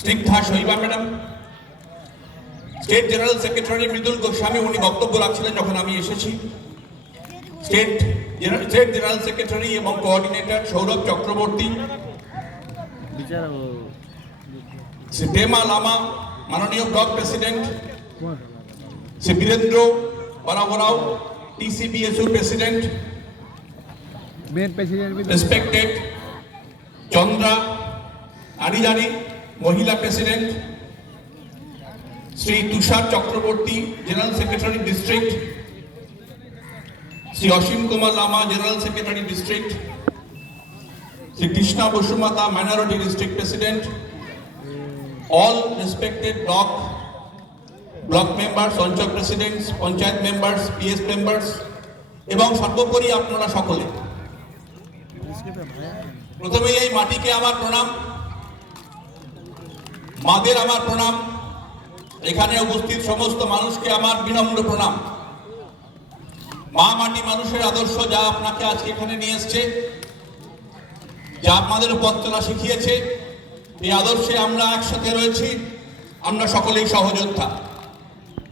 Snigdha Shaiba madam, state general secretary Mridul Goswami, উনি বক্তব্য রাখছিলেন যখন আমি এসেছি। স্টেট জেনারেল সেক্রেটারি এবং কোঅর্ডিনেটর সৌরভ চক্রবর্তী, শ্রী টেমা লামা, মাননীয় block president, Shri Birendra Barabarao, TCBSU president, respected Chandra Arijari, মহিলা president, Shri Tushar Chakraborty, general secretary district, Shri Asim Kumar Lama, general secretary district, Shri Krishna Basumata, minority district president, all respected block members, অঞ্চল presidents, panchayat members, PS members এবং সর্বোপরি আপনারা সকলে, প্রথমে এই মাটিকে আমার প্রণাম, মাদের আমার প্রণাম, এখানে উপস্থিত সমস্ত মানুষকে আমার বিনম্র প্রণাম। মা মাটি মানুষের আদর্শ যা আপনাকে আজকে এখানে নিয়ে এসছে, যা আপনাদের পথ চলা শিখিয়েছে, এই আদর্শে আমরা একসাথে রয়েছি, আমরা সকলেই সহযোদ্ধা।